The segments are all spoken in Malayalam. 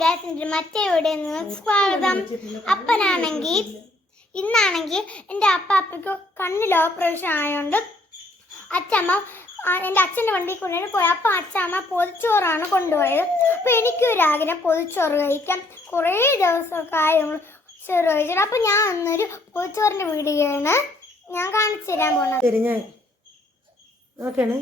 ഗ്യാസ് മറ്റേവിടെ നിന്ന് സ്വാഗതം. അപ്പനാണെങ്കിൽ ഇന്നാണെങ്കിൽ എന്റെ അപ്പ അപ്പയ്ക്ക് കണ്ണിൽ ഓപ്പറേഷൻ ആയതുകൊണ്ട് അച്ഛമ്മ എന്റെ അച്ഛന്റെ വണ്ടി കൊണ്ടുപോയി പോയി. അപ്പം അച്ഛമ്മ പൊതിച്ചോറാണ് കൊണ്ടുപോയത്. അപ്പം എനിക്കൊരു ആഗ്രഹം പൊതിച്ചോറ് കഴിക്കാം. കുറേ ദിവസമൊക്കെ ആയി നമ്മൾ ചോറ് കഴിച്ചിട്ട്. അപ്പം ഞാൻ അന്നൊരു പൊതിച്ചോറിന്റെ വീഡിയോയാണ് ഞാൻ കാണിച്ചു തരാൻ പോകുന്നത് ഓക്കെയാണ്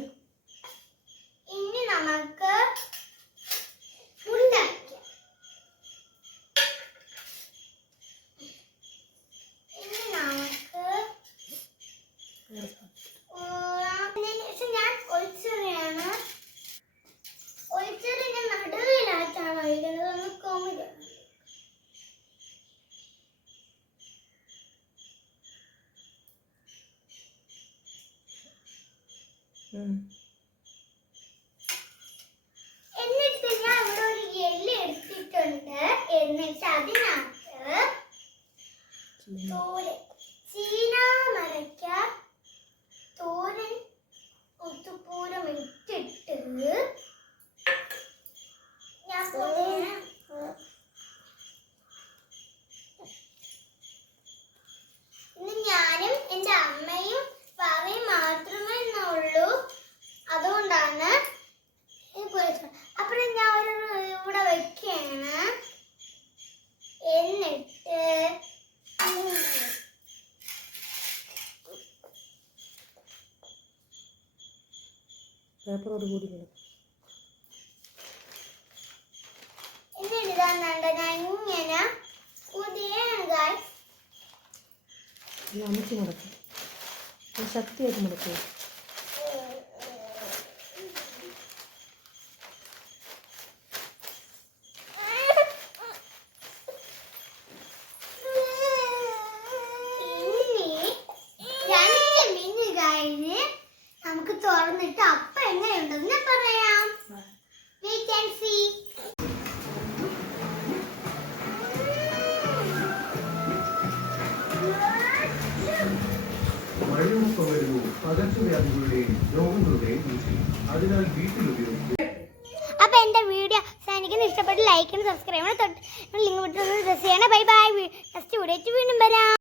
എന്നിട്ട് ഞാൻ ഇവിടെ ഒരു എല്ല് എടുത്തിട്ടുണ്ട്. എന്നിട്ട് അതിനകത്ത് ചീന. ചീനാമരയ്ക്ക തോരൻ ഒത്തുപൂരം ഇട്ടിട്ട് ഞാൻ പൊതിനെ ഇന്ന് ഞാനും എന്റെ അമ്മയും പറയും മാത്രമേ ഉള്ളൂ അതുകൊണ്ടാണ് അപ്പോൾ ഞാൻ ഒരു ഇവിടെ വെക്കുകയാണ് എന്നിട്ട് പേപ്പറോട് കൂടി കിടക്കും. അമിച്ച് മുടക്കും ശക്തിയായിട്ട് മുടക്കും നമുക്ക് തുറന്നിട്ട് എങ്ങനെയുണ്ടെന്ന് പറയാം. സീ വീട്ടിൽ അപ്പൊ എന്റെ വീഡിയോ എനിക്ക് ഇഷ്ടപ്പെട്ട് ലൈക്ക് സബ്സ്ക്രൈബ് ലിങ്ക് ചെയ്യണം. ബൈ ബൈ നെക്സ്റ്റ് വീഡിയോ വീണ്ടും വരാം.